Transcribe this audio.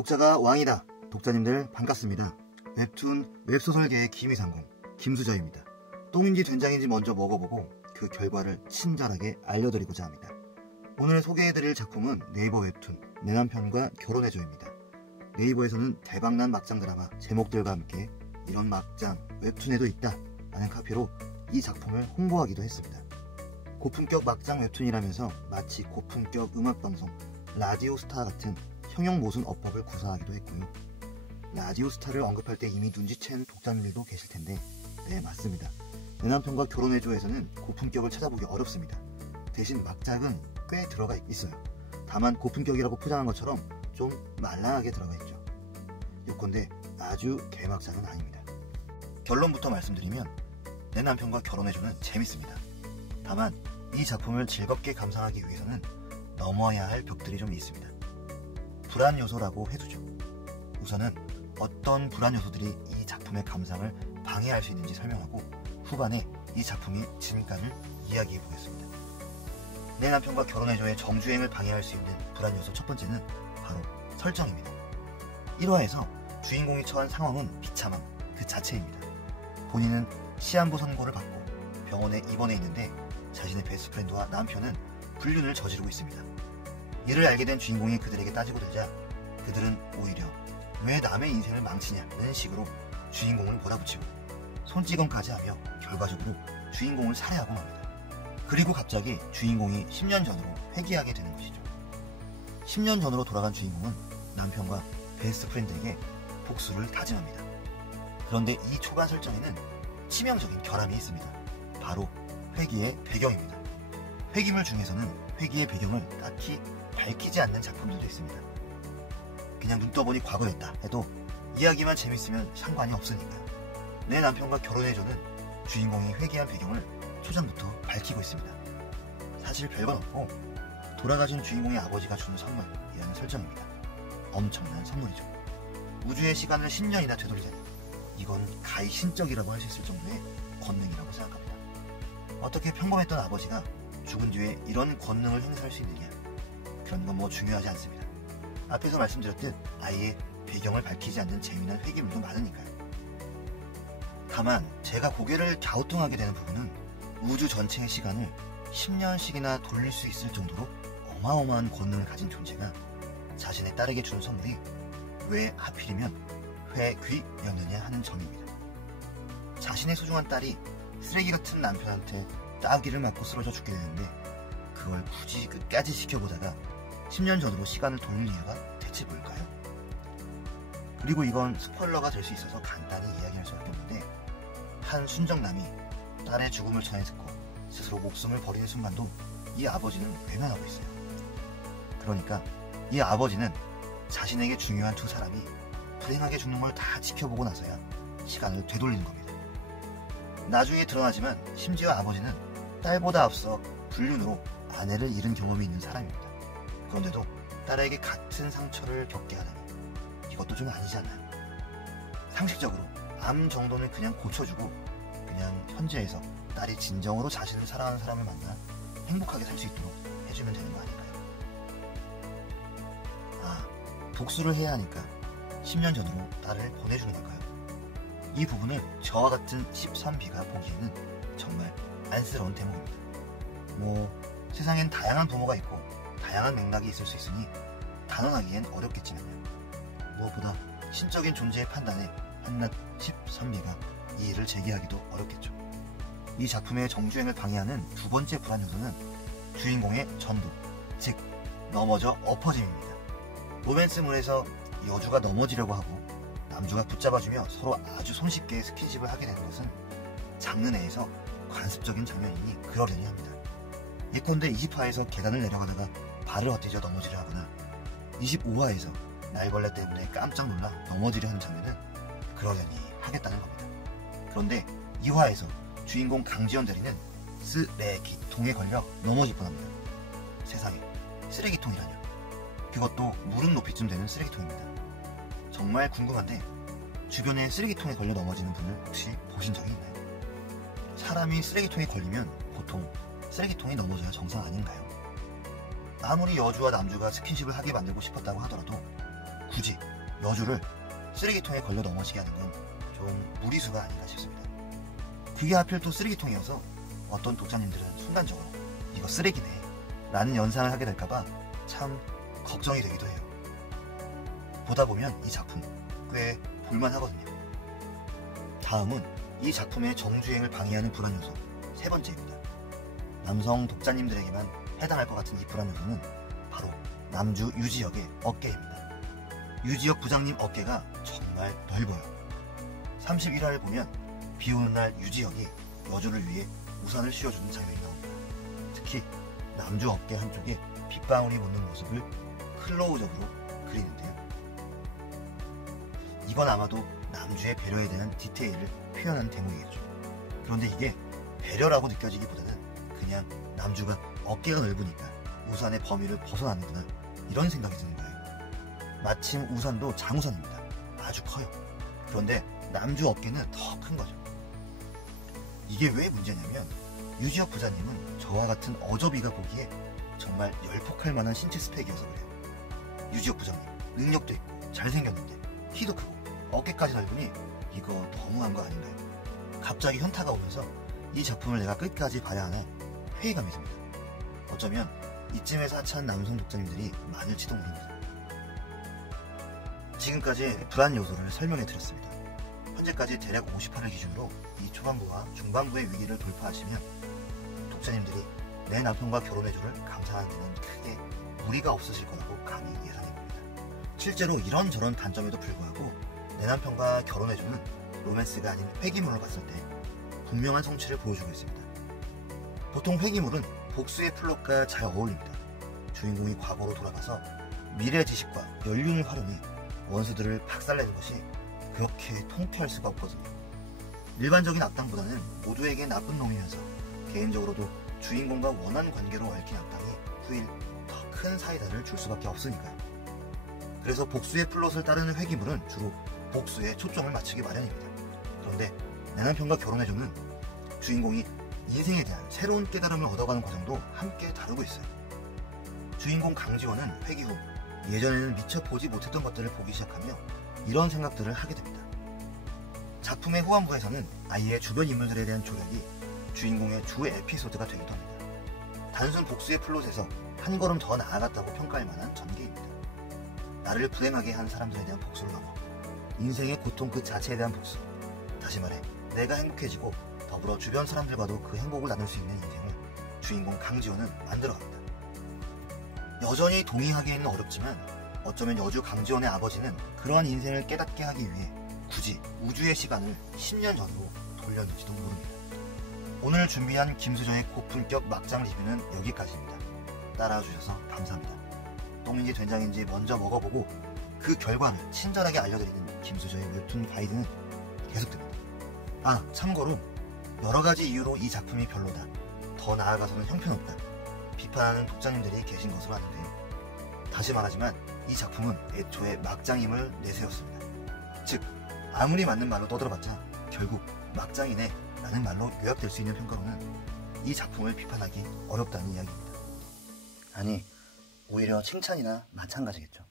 독자가 왕이다. 독자님들 반갑습니다. 웹툰 웹소설계의 김이상공 김수저입니다. 똥인지 된장인지 먼저 먹어보고 그 결과를 친절하게 알려드리고자 합니다. 오늘 소개해드릴 작품은 네이버 웹툰 내 남편과 결혼해줘입니다. 네이버에서는 대박난 막장 드라마 제목들과 함께 이런 막장 웹툰에도 있다 라는 카피로 이 작품을 홍보하기도 했습니다. 고품격 막장 웹툰이라면서 마치 고품격 음악방송 라디오스타 같은 형용모순 어법을 구사하기도 했고요. 라디오스타를 언급할 때 이미 눈치챈 독자님들도 계실 텐데 네, 맞습니다. 내 남편과 결혼해줘에서는 고품격을 찾아보기 어렵습니다. 대신 막장은 꽤 들어가 있어요. 다만 고품격이라고 포장한 것처럼 좀 말랑하게 들어가 있죠. 요컨대 아주 개막장은 아닙니다. 결론부터 말씀드리면 내 남편과 결혼해줘는 재밌습니다. 다만 이 작품을 즐겁게 감상하기 위해서는 넘어야 할 벽들이 좀 있습니다. 불안 요소라고 해두죠. 우선은 어떤 불안 요소들이 이 작품의 감상을 방해할 수 있는지 설명하고 후반에 이 작품이 진가를 이야기해 보겠습니다. 내 남편과 결혼해줘의 정주행을 방해할 수 있는 불안 요소 첫 번째는 바로 설정입니다. 1화에서 주인공이 처한 상황은 비참함 그 자체입니다. 본인은 시한부 선고를 받고 병원에 입원해 있는데 자신의 베스트프렌드와 남편은 불륜을 저지르고 있습니다. 이를 알게 된 주인공이 그들에게 따지고 들자 그들은 오히려 왜 남의 인생을 망치냐는 식으로 주인공을 몰아붙이고 손찌검까지 하며 결과적으로 주인공을 살해하고 맙니다. 그리고 갑자기 주인공이 10년 전으로 회귀하게 되는 것이죠. 10년 전으로 돌아간 주인공은 남편과 베스트프렌드에게 복수를 다짐합니다. 그런데 이 초반 설정에는 치명적인 결함이 있습니다. 바로 회귀의 배경입니다. 회귀물 중에서는 회귀의 배경을 딱히 밝히지 않는 작품들도 있습니다. 그냥 눈 떠보니 과거였다 해도 이야기만 재밌으면 상관이 없으니까요. 내 남편과 결혼해줘는 주인공이 회귀한 배경을 초전부터 밝히고 있습니다. 사실 별건 없고 돌아가신 주인공의 아버지가 주는 선물이라는 설정입니다. 엄청난 선물이죠. 우주의 시간을 10년이나 되돌리자니 이건 가히 신적이라고 할 수 있을 정도의 권능이라고 생각합니다. 어떻게 평범했던 아버지가 죽은 뒤에 이런 권능을 행사할 수 있느냐, 그런 건 뭐 중요하지 않습니다. 앞에서 말씀드렸듯 아예 배경을 밝히지 않는 재미난 회귀물도 많으니까요. 다만 제가 고개를 갸우뚱하게 되는 부분은 우주 전체의 시간을 10년씩이나 돌릴 수 있을 정도로 어마어마한 권능을 가진 존재가 자신의 딸에게 주는 선물이 왜 하필이면 회귀였느냐 하는 점입니다. 자신의 소중한 딸이 쓰레기 같은 남편한테 따귀를 맞고 쓰러져 죽게 되는데 그걸 굳이 끝까지 지켜보다가 10년 전으로 시간을 돌릴 이유가 대체 뭘까요? 그리고 이건 스포일러가 될 수 있어서 간단히 이야기할 수밖에 없는데 한 순정남이 딸의 죽음을 전해 듣고 스스로 목숨을 버리는 순간도 이 아버지는 외면하고 있어요. 그러니까 이 아버지는 자신에게 중요한 두 사람이 불행하게 죽는 걸 다 지켜보고 나서야 시간을 되돌리는 겁니다. 나중에 드러나지만 심지어 아버지는 딸보다 앞서 불륜으로 아내를 잃은 경험이 있는 사람입니다. 그런데도 딸에게 같은 상처를 겪게 하다니 이것도 좀 아니지 않나요? 상식적으로 암 정도는 그냥 고쳐주고 그냥 현재에서 딸이 진정으로 자신을 사랑하는 사람을 만나 행복하게 살 수 있도록 해주면 되는 거 아닐까요? 복수를 해야 하니까 10년 전으로 딸을 보내주는 걸까요? 이 부분을 저와 같은 13B가 보기에는 정말 안쓰러운 대목입니다. 세상엔 다양한 부모가 있고 다양한 맥락이 있을 수 있으니 단언하기엔 어렵겠지만요. 무엇보다 신적인 존재의 판단에 한낱 13B가 이의를 제기하기도 어렵겠죠. 이 작품의 정주행을 방해하는 두 번째 불안 요소는 주인공의 전두, 즉 넘어져 엎어짐입니다. 로맨스물에서 여주가 넘어지려고 하고 남주가 붙잡아주며 서로 아주 손쉽게 스킨십을 하게 되는 것은 장르 내에서 관습적인 장면이니 그러려니 합니다. 예컨대 20화에서 계단을 내려가다가 발을 헛디뎌 넘어지려 하거나 25화에서 날벌레 때문에 깜짝 놀라 넘어지려 하는 장면은 그러려니 하겠다는 겁니다. 그런데 2화에서 주인공 강지연 대리는 쓰레기통에 걸려 넘어질 뻔합니다. 세상에, 쓰레기통이라뇨. 그것도 무릎 높이쯤 되는 쓰레기통입니다. 정말 궁금한데 주변에 쓰레기통에 걸려 넘어지는 분을 혹시 보신 적이 있나요? 사람이 쓰레기통에 걸리면 보통 쓰레기통이 넘어져야 정상 아닌가요? 아무리 여주와 남주가 스킨십을 하게 만들고 싶었다고 하더라도 굳이 여주를 쓰레기통에 걸려 넘어지게 하는 건 좀 무리수가 아닌가 싶습니다. 그게 하필 또 쓰레기통이어서 어떤 독자님들은 순간적으로 이거 쓰레기네 라는 연상을 하게 될까봐 참 걱정이 되기도 해요. 보다 보면 이 작품 꽤 볼만하거든요. 다음은 이 작품의 정주행을 방해하는 불안 요소 세 번째입니다. 남성 독자님들에게만 해당할 것 같은 이 불안 요소는 바로 남주 유지역의 어깨입니다. 유지역 부장님 어깨가 정말 넓어요. 31화를 보면 비 오는 날 유지역이 여주를 위해 우산을 씌워주는 장면이 나옵니다. 특히 남주 어깨 한쪽에 빗방울이 묻는 모습을 클로우적으로 그리는데요. 이건 아마도 남주의 배려에 대한 디테일을 표현하는 대목이겠죠. 그런데 이게 배려라고 느껴지기보다는 그냥 남주가 어깨가 넓으니까 우산의 범위를 벗어나는구나 이런 생각이 드는 거예요. 마침 우산도 장우산입니다. 아주 커요. 그런데 남주 어깨는 더 큰 거죠. 이게 왜 문제냐면 유지혁 부자님은 저와 같은 어저비가 보기에 정말 열폭할 만한 신체 스펙이어서 그래요. 유지혁 부장님 능력도 있고 잘생겼는데 키도 크고 어깨까지 넓으니 이거 너무한 거 아닌가요? 갑자기 현타가 오면서 이 작품을 내가 끝까지 봐야 하나 회의감이 듭니다. 어쩌면 이쯤에서 하찮은 남성 독자님들이 많을지도 모릅니다. 지금까지 불안 요소를 설명해 드렸습니다. 현재까지 대략 50화를 기준으로 이 초반부와 중반부의 위기를 돌파하시면 독자님들이 내 남편과 결혼해줘를 감상하는 데는 크게 무리가 없으실 거라고 감히 예상해봅니다. 실제로 이런저런 단점에도 불구하고 내 남편과 결혼해줘는 로맨스가 아닌 회기물로 봤을 때 분명한 성취를 보여주고 있습니다. 보통 회기물은 복수의 플롯과 잘 어울립니다. 주인공이 과거로 돌아가서 미래 지식과 연륜을 활용해 원수들을 박살내는 것이 그렇게 통쾌할 수가 없거든요. 일반적인 악당보다는 모두에게 나쁜 놈이면서 개인적으로도 주인공과 원한 관계로 얽힌 악당이 후일 더 큰 사이다를 줄 수밖에 없으니까요. 그래서 복수의 플롯을 따르는 회기물은 주로 복수에 초점을 맞추기 마련입니다. 그런데 내 남편과 결혼해줘는 주인공이 인생에 대한 새로운 깨달음을 얻어가는 과정도 함께 다루고 있어요. 주인공 강지원은 회기 후 예전에는 미처 보지 못했던 것들을 보기 시작하며 이런 생각들을 하게 됩니다. 작품의 후반부에서는 아이의 주변 인물들에 대한 조력이 주인공의 주 에피소드가 되기도 합니다. 단순 복수의 플롯에서 한 걸음 더 나아갔다고 평가할 만한 전개입니다. 나를 불행하게 한 사람들에 대한 복수를 넘어 인생의 고통 그 자체에 대한 복수, 다시 말해 내가 행복해지고 더불어 주변 사람들과도 그 행복을 나눌 수 있는 인생을 주인공 강지원은 만들어갑니다. 여전히 동의하기에는 어렵지만 어쩌면 여주 강지원의 아버지는 그러한 인생을 깨닫게 하기 위해 굳이 우주의 시간을 10년 전으로 돌렸는지도 모릅니다. 오늘 준비한 김수저의 고품격 막장 리뷰는 여기까지입니다. 따라와주셔서 감사합니다. 똥인지 된장인지 먼저 먹어보고 그 결과를 친절하게 알려드리는 김수저의 웹툰 가이드는 계속됩니다. 아, 참고로 여러가지 이유로 이 작품이 별로다, 더 나아가서는 형편없다 비판하는 독자님들이 계신 것으로 아는데요. 다시 말하지만 이 작품은 애초에 막장임을 내세웠습니다. 즉 아무리 맞는 말로 떠들어봤자 결국 막장이네 라는 말로 요약될 수 있는 평가로는 이 작품을 비판하기 어렵다는 이야기입니다. 아니 오히려 칭찬이나 마찬가지겠죠.